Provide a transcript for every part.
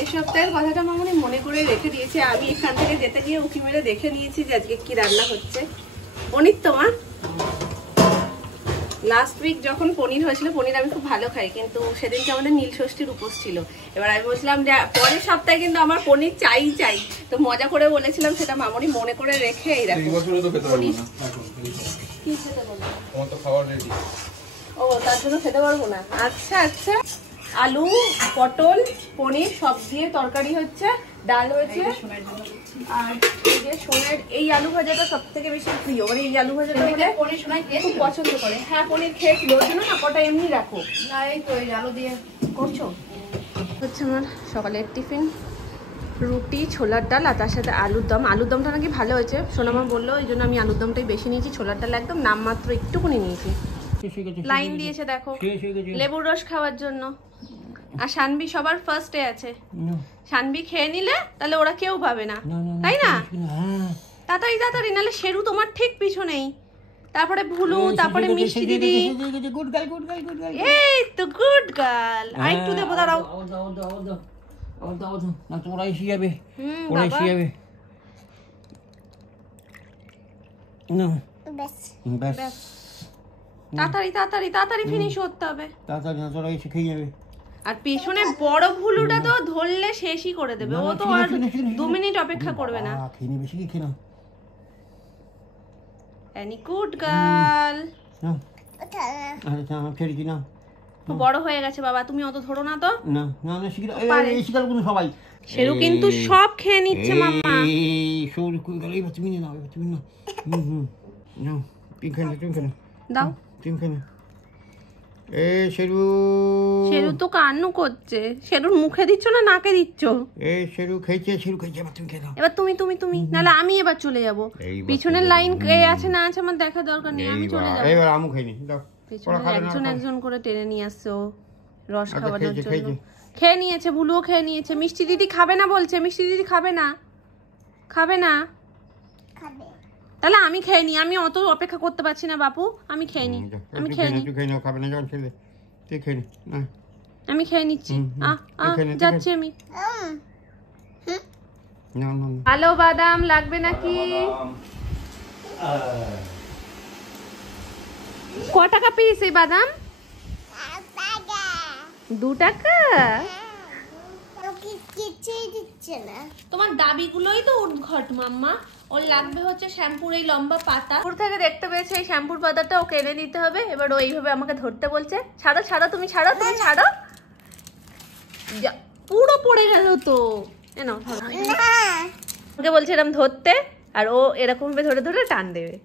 এই সপ্তাহের কথাটা মামনি মনে করে রেখে দিয়েছে। আমি এখান থেকে যেতে গিয়ে উঁকি মেরে দেখে নিয়েছি যে আজকে কি রান্না হচ্ছে। পনির তো মা, লাস্ট উইক যখন পনির হয়েছিল, পনির আমি খুব ভালো খাই, কিন্তু সেদিনকে আমাদের নীল ষষ্ঠীর উপোস ছিল। এবার আমি বলছিলাম যে পরের সপ্তাহে কিন্তু আমার পনির চাই চাই, তো মজা করে বলেছিলাম, সেটা মামনি মনে করে রেখে এই দেখো। কি খেতে বলবো? তোমার তো খাবার রেডি। ও, তার জন্য খেতে পারবো না। আচ্ছা আচ্ছা, আলু, পটল, পনির সব দিয়ে তরকারি হচ্ছে, ডাল হয়েছে। আর এই যে সোনার এই আলু ভাজাটা সব থেকে বেশি প্রিয়, মানে এই আলু ভাজাটা হলে খুব পছন্দ করে। হ্যাঁ, পনির খেয়েছিল, ওই জন্য না কটা এমনি রাখো না। এই তো এই আলু দিয়ে করছো। হচ্ছে আমার সকালের টিফিন, রুটি, ছোলার ডাল আর তার সাথে আলুর দম। আলুর দমটা নাকি ভালো হয়েছে, সোনামা বললো, এই জন্য আমি আলুর দমটাই বেশি নিয়েছি। ছোলার ডাল একদম নামমাত্র একটুকুনি নিয়েছি। লাইন দিয়েছে দেখো লেবুর রস খাওয়ার জন্য। আর শানবি সবার ফার্স্টে আছে। শানবি খেয়ে নিলে তাহলে ওরা কেউ পাবে না, তাই না? তাড়াতাড়ি তাড়াতাড়ি, নাহলে শেরু তোমার ঠিক পিছনেই, তারপরে ভুলু, তারপরে মিষ্টি দিদি। এই তো গুড গার্ল। আর একটু দেবো, দাঁড়াও। তাড়াতাড়ি তাড়াতাড়ি তাড়াতাড়ি ফিনিশ করতে হবে। আর পেছনে বড় ভুলুটা তো ধরলে শেষই করে দেবে, ও তো আর 2 মিনিট অপেক্ষা করবে না। Any good girl. বড় হয়ে গেছে বাবা, তুমি অত ধরো না তো। শেরু কিন্তু সব খেয়ে নিচ্ছে মাম্মা। দাও। শেরু তো কান্না করছে। শেরুর মুখে দিচ্ছ না নাকে দিচ্ছ? এবার তুমি তুমি তুমি, নাহলে আমি এবার চলে যাবো। পিছনের লাইন কে আছে না আছে আমার দেখার দরকার নেই, আমি চলে যাবো। পিছনে একজন একজন করে টেনে নিয়ে আসছে ও রস খাওয়ানোর জন্য। খেয়ে নিয়েছে, ভুলুও খেয়ে নিয়েছে। মিষ্টি দিদি খাবে না বলছে, মিষ্টি দিদি খাবে না। খাবে না? তাহলে আমি খেয়ে নি, আমি অত অপেক্ষা করতে পারছি না বাপু, আমি খেয়ে নি। আমি খেয়ে নি, আমি খেয়ে নিচ্ছি। যাচ্ছি আমি। ভালো বাদাম লাগবে নাকি? ক টাকা পিস এই বাদাম? 2 টাকা। তোমার দাবিগুলোই তো উদ্ঘট মাম্মা। ওর লাগবে হচ্ছে শ্যাম্পুর এই লম্বা পাতা। দূর থেকে দেখতে পেয়েছে এই শ্যাম্পুর পাতাটা ওকে এনে দিতে হবে। এবার ও এইভাবে আমাকে ধরতে বলছে। ছাড়ো ছাড়ো, তুমি ছাড়ো, তুমি ছাড়ো। পুরো পড়ে গেল তো। ওকে বলছে এরকম ধরতে, আর ও এরকম ভাবে ধরে ধরে টান দেবে।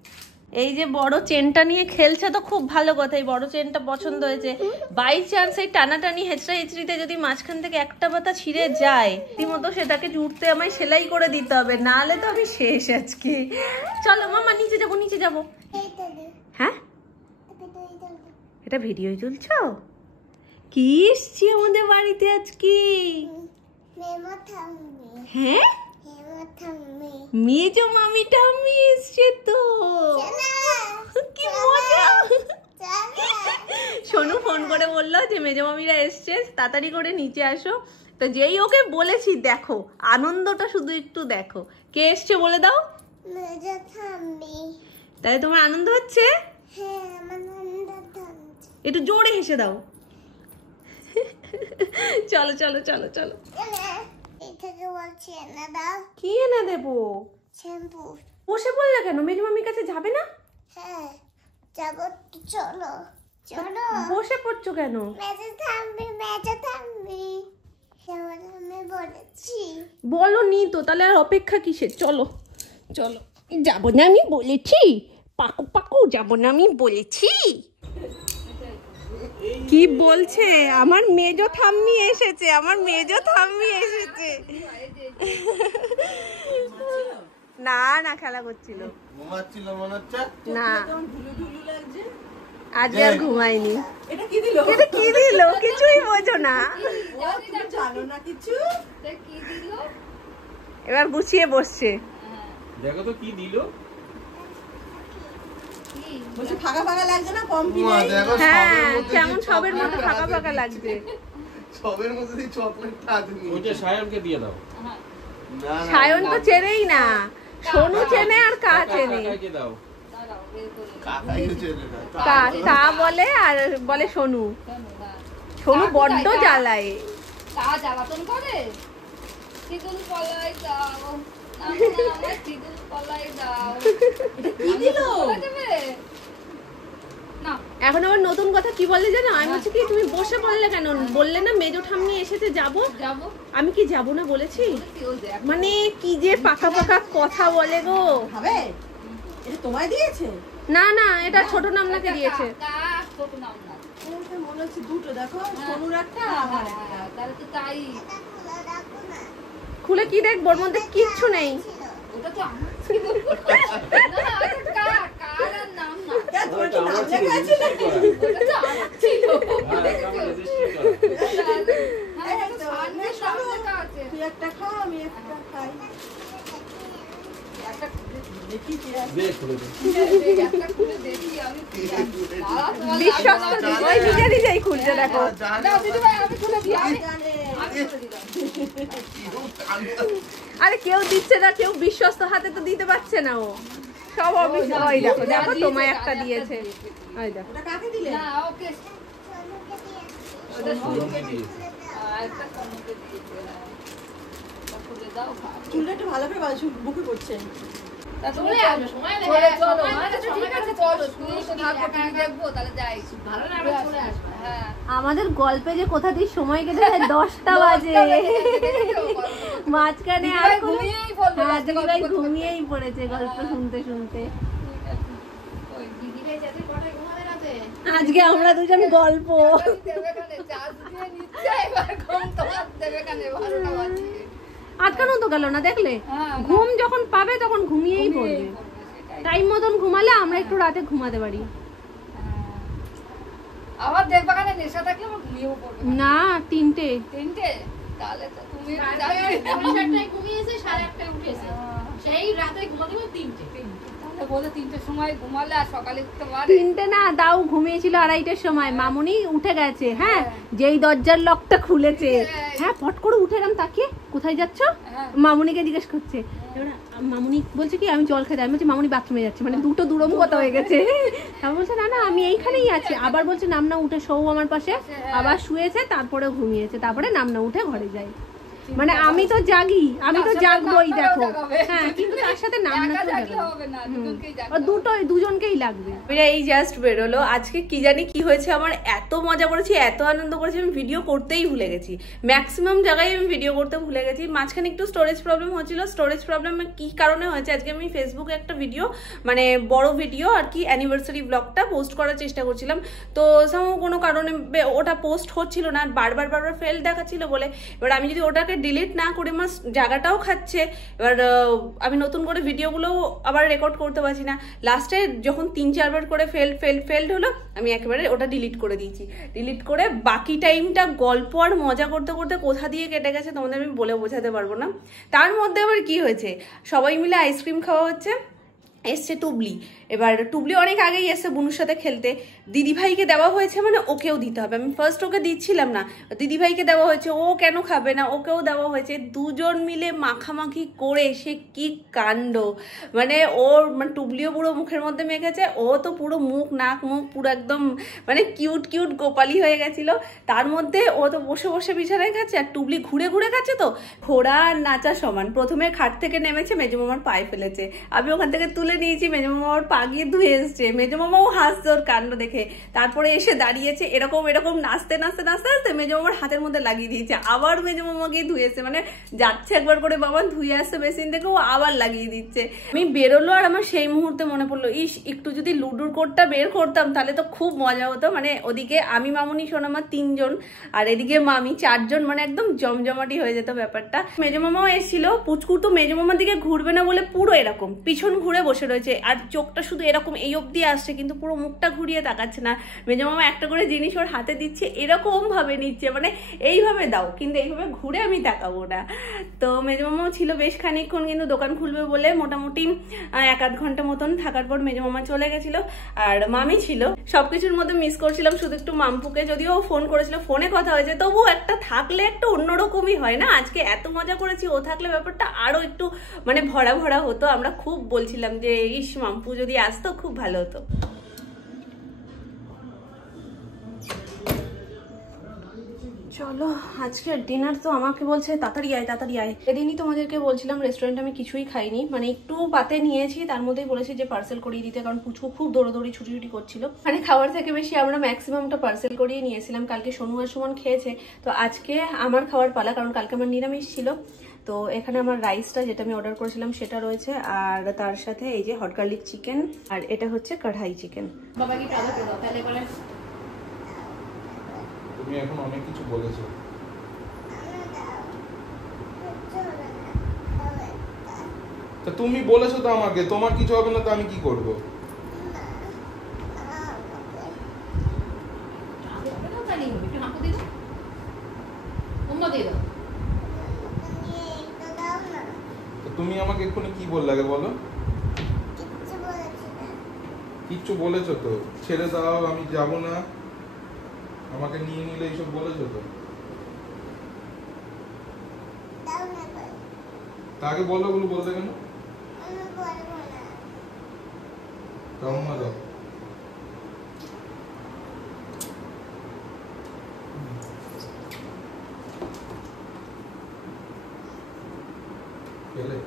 এই যে বড় চেনটা নিয়ে খেলছে তো খুব ভালো কথা, এই বড় চেনটা পছন্দ হয়েছে। বাই চান্স এই টানাটানি হেঁচড়া হেঁচড়িতে যদি মাঝখান থেকে একটা পাতা ছিঁড়ে যায়, রীতিমতো সেটাকে জুড়তে আমায় সেলাই করে দিতে হবে, নাহলে তো আমি শেষ আজকে। চলো মামা নিচে যাবো, নিচে যাবো। হ্যাঁ, এটা ভিডিও তুলছো? কি এসছি আমাদের বাড়িতে আজকে? হ্যাঁ, মেজো মামি টামি এসছে তো, কি মজা। সোনু ফোন করে বললো যে মেজো মামিরা এসছে, তাড়াতাড়ি করে নিচে আসো। তো যেই ওকে বলেছি, দেখো আনন্দটা শুধু একটু দেখো। কে এসছে বলে দাও? তাহলে তোমার আনন্দ হচ্ছে? একটু জোরে হেসে দাও। চলো চলো চলো চলো। কি এনে দেবো? বসে পড়লে কেন? মেজো মামির কাছে যাবে না? হ্যাঁ যাবো, চলো চলো। বসে পড়ছো কেন? বলো নি তো, তাহলে আর অপেক্ষা কিসের? চলো চলো। যাবো না আমি বলেছি, পাকু পাকু যাবো না আমি বলেছি। কি বলছে? আমার মেজো ঠাম্মি এসেছে, আমার মেজো ঠাম্মি এসেছে। না না, খেলা করছিল। না, আজকে আর ঘুমাইনি। এটা কি দিল? এটা কি দিল? কিছুই বোঝো না। জানো না কিছু? কি দিল? এবার গুছিয়ে বসছে। দেখো তো কি দিল। বলছি ফাঁকা ফাঁকা লাগছে না পম্পি? হ্যাঁ কেমন সবের মতো ফাঁকা ফাঁকা লাগছে। সবের মধ্যে চকলেটটা আছে। ওইটা সায়নকে দিয়ে দাও। সায়ন তো চেনেই না, সোনু চেনে আর কা চেনে। কাকাকে দাও। কাকাইও চেনে না। কা বলে আর বলে সোনু। সোনু বড্ড জ্বালায়। তা জ্বালাতন করে। চিগুল পলাই দাও, আমার চিগুল পলাই দাও। কি দিল? না এখন আবার নতুন কথা কি বললে জানো? আমি বলছি কি তুমি বসে পড়লে কেন? বললে না মেজো ঠাম্মি এসেছে যাবো। যাবো আমি কি যাবো না বলেছি? কেউ দেখ মানে কি যে পাকা পাকা কথা বলে গো। হবে? এটা তোমায় দিয়েছে? না না এটা ছোট নামনাকে দিয়েছে। কার ছোট নাম না। এটা মনে হচ্ছে দুটো, দেখো সোনুর একটা আমার একটা। তাহলে তো তাই। খুলে কি দেখবো? ওর মধ্যে কিচ্ছু নেই। ওটা তো আমার ছিল। না এটা কার আর নাম না। তোমার কি নাম লেখা আছে নাকি? ওটা তো আমার ছিল। এই হ্যাঁ তো, সামনে এই সব শোনো, লেখা আছে। তুই একটা খা, আমি একটা খাই। একটা দেখি কি আছে। দে খুলে দে। একটা খুলে দেখি আমি কি জানি। দাঁড়া, তোমার বিশ্বাস লাগবে তো না। ওই নিজে নিজেই খুলছে দেখো। দাও দিদি ভাই আমি খুলে দিই। আমি জানে। খুলে দিলাম। আরে কেউ দিচ্ছে না, কেউ বিশ্বস্ত হাতে তো দিতে পারছে না ও। সব অবিশ্বাস। ওই দেখো দেখো তোমায় একটা দিয়েছে। ওই দেখো। ওটা কাকে দিলে? না ওকে ওটা সোনমকে দিয়েছে। একটা কমকে দিয়েছে। ওটা খুলে দাও খা। চুলটা একটু ভালো করে বাজু, বুকে পড়ছে। তা চলে আসবে সময় নেই। চলো আচ্ছা ঠিক আছে চলো তুমি তো থাকো টিভি দেখবো তাহলে যাই। ভালো লাগবে চলে আসবে। হ্যাঁ আমাদের গল্পে যে কোথা দিয়ে সময় কেটে যায় 10টা বাজে। মাঝখানে আর কোনো ঘুমিয়েই পড়বে। হ্যাঁ, দিদিভাই ঘুমিয়েই পড়েছে গল্প শুনতে শুনতে। ওই দিদি ভাই যাতে কটায় ঘুমাবে রাতে। আজকে আমরা দুজন গল্প। দেবে কানে চার্জ দিয়ে নিচ্ছে এবার ঘুম তো দেবে কানে 12টা বাজে। আটকানো তো গেল না দেখলে? হ্যাঁ, ঘুম যখন পাবে তখন ঘুমিয়েই পড়বে। সেটাই। টাইম মতন ঘুমালে আমরা একটু রাতে ঘুমাতে পারি। আবার দেখবা কানে নেশা থাকলে আমার ঘুমিয়েও পড়বে। না 3টে। 3টে তাহলে তো তুমি ঘুমিয়েছে 8:30টায় উঠেছে সেই রাতে ঘুমাতে 3টে। তাহলে বলে 3টের সময় ঘুমালে আর সকালে উঠতে পারে। 3টে না দাও ঘুমিয়েছিল 2:30টার সময়। মামুনি উঠে গেছে, হ্যাঁ যেই দরজার লকটা খুলেছে, হ্যাঁ পট করে উঠে এলাম তাকিয়ে কোথায় যাচ্ছ? মামুনিকে জিজ্ঞেস করছে। এবার মামুনি বলছে কি আমি জল খেতে। আমি বলছি মামুনি বাথরুমে যাচ্ছে, মানে দুটো দুরম কথা হয়ে গেছে। তারপর বলছে না না আমি এইখানেই আছি। আবার বলছে নাম না উঠে শোও আমার পাশে। আবার শুয়েছে তারপরে ঘুমিয়েছে, তারপরে নাম না উঠে ঘরে যায়। মানে আমি তো জাগি, আমি তো জাগবই দেখো। হ্যাঁ কিন্তু তার সাথে নাম না তো জাগবে না। দুজনকেই লাগবে। এই জাস্ট বেরোলো। আজকে কি জানি কি হয়েছে, আমার এত মজা করেছি, এত আনন্দ করেছি, আমি ভিডিও করতেই ভুলে গেছি। ম্যাক্সিমাম জায়গায় আমি ভিডিও করতে ভুলে গেছি। মাঝখানে একটু স্টোরেজ প্রবলেম হচ্ছিল। স্টোরেজ প্রবলেম কি কারণে হয়েছে, আজকে আমি ফেসবুকে একটা ভিডিও মানে বড় ভিডিও আর কি অ্যানিভার্সারি ব্লগটা পোস্ট করার চেষ্টা করছিলাম। তো কোনো কারণে ওটা পোস্ট হচ্ছিল না, বারবার ফেল দেখাচ্ছিল বলে। এবার আমি যদি ওটাকে ডিলিট না করে আমার জায়গাটাও খাচ্ছে। এবার আমি নতুন করে ভিডিওগুলো আবার রেকর্ড করতে পারছি না। লাস্টে যখন 3-4 বার করে ফেল্ড হলো, আমি একেবারে ওটা ডিলিট করে দিয়েছি। ডিলিট করে বাকি টাইমটা গল্প আর মজা করতে করতে কোথা দিয়ে কেটে গেছে তোমাদের আমি বলে বোঝাতে পারবো না। তার মধ্যে আবার কি হয়েছে, সবাই মিলে আইসক্রিম খাওয়া হচ্ছে। এসছে টুবলি। এবার টুবলি অনেক আগেই এসছে বুনুর সাথে খেলতে। দিদিভাইকে দেওয়া হয়েছে মানে ওকেও দিতে হবে। আমি ফার্স্ট ওকে দিচ্ছিলাম না, দিদিভাইকে দেওয়া হয়েছে, ও কেন খাবে না, ওকেও দেওয়া হয়েছে। দুজন মিলে মাখামাখি করে সে কি কাণ্ড। মানে ওর মানে টুবলিও পুরো মুখের মধ্যে মেখেছে, ও তো পুরো মুখ পুরো একদম মানে কিউট গোপালি হয়ে গেছিল। তার মধ্যে ও তো বসে বিছানায় খাচ্ছে আর টুবলি ঘুরে খাচ্ছে। তো ঘোড়া আর নাচা সমান। প্রথমে খাট থেকে নেমেছে, মেজমামার পায়ে ফেলেছে। আমি ওখান থেকে তুলে নিয়েছি, মেজমামার পা গিয়ে ধুয়ে এসছে। মেজমামাও হাসছে ওর কাণ্ড দেখে। তারপরে এসে দাঁড়িয়েছে এরকম নাচতে মেজমামার হাতের মধ্যে লাগিয়ে দিয়েছে। আবার মেজমামা গিয়ে ধুয়েছে, মানে যাচ্ছে একবার করে বাবা ধুয়ে আসছে বেসিন থেকে, ও আবার লাগিয়ে দিচ্ছে। আমি বেরোলো আর আমার সেই মুহূর্তে মনে পড়লো, ইস একটু যদি লুডোর কোডটা বের করতাম তাহলে তো খুব মজা হতো। মানে ওদিকে আমি মামুনি সোনামা 3 জন আর এদিকে মামি 4 জন, মানে একদম জমজমাটি হয়ে যেত ব্যাপারটা। মেজমামাও এসেছিল। পুচকু তো মেজমামার দিকে ঘুরবে না বলে পুরো এরকম পিছন ঘুরে বসে রয়েছে আর চোখটা শুধু এরকম এই অবধি আসছে, কিন্তু পুরো মুখটা ঘুরিয়ে তাকাচ্ছে না। মেজো মামা একটা করে জিনিস ওর হাতে দিচ্ছে, এরকম ভাবে নিচ্ছে, মানে এইভাবে দাও কিন্তু এইভাবে ঘুরে আমি তাকাবো না। তো মেজো মামাও ছিল বেশ খানিকক্ষণ, কিন্তু দোকান খুলবে বলে মোটামুটি 1-8 ঘন্টা মতন থাকার পর মেজো মামা চলে গেছিল। আর মামি ছিল, সবকিছুর মধ্যে মিস করছিলাম শুধু একটু মাম্পুকে, যদিও ও ফোন করেছিল, ফোনে কথা হয়েছে, তবু একটা থাকলে একটা অন্যরকমই হয় না। আজকে এত মজা করেছি, ও থাকলে ব্যাপারটা আরো একটু মানে ভরা ভরা হতো। আমরা খুব বলছিলাম যে ইস মাম্পু যদি আসতো খুব ভালো হতো। চলো আজকে ডিনার তো আমাকে বলছে তাড়াতাড়ি আয় তাড়াতাড়ি আয়। এদিনই তোমাদেরকে বলছিলাম রেস্টুরেন্টে আমি কিছুই খাইনি, মানে একটু পাতে নিয়েছি, তার মধ্যেই বলেছি যে পার্সেল করিয়ে দিতে, কারণ পুচু খুব দৌড়াদৌড়ি ছুটি করছিল। মানে খাওয়ার থেকে বেশি আমরা ম্যাক্সিমামটা পার্সেল করিয়ে নিয়েছিলাম। কালকে সোনু আর সুমন খেয়েছে, তো আজকে আমার খাওয়ার পালা, কারণ কালকে আমার নিরামিষ ছিল। তো এখানে আমার রাইসটা যেটা আমি অর্ডার করেছিলাম সেটা রয়েছে, আর তার সাথে এই যে হট গার্লিক চিকেন, আর এটা হচ্ছে কড়াই চিকেন। বাবা কি টাকা পেলো তাহলে এবারে তুমি এখন অনেক কিছু বলেছো। তা তুমি বলেছো তো আমাকে, তোমার কিছু হবে না তো আমি কি করব? তাহলে একটু হাঁকু দিয়ে দাও, উম্মা দিয়ে দাও। তুমি আমাকে এক্ষুনি কি বললে আগে বলো? কিচ্ছু বলেছো তো, ছেড়ে দাও, আমি যাব না, আমাকে নিয়ে নিলে এইসব বলেছো তো। তা আগে বলো, ওগুলো বলতে কেন? তাও মা দাও। খেলে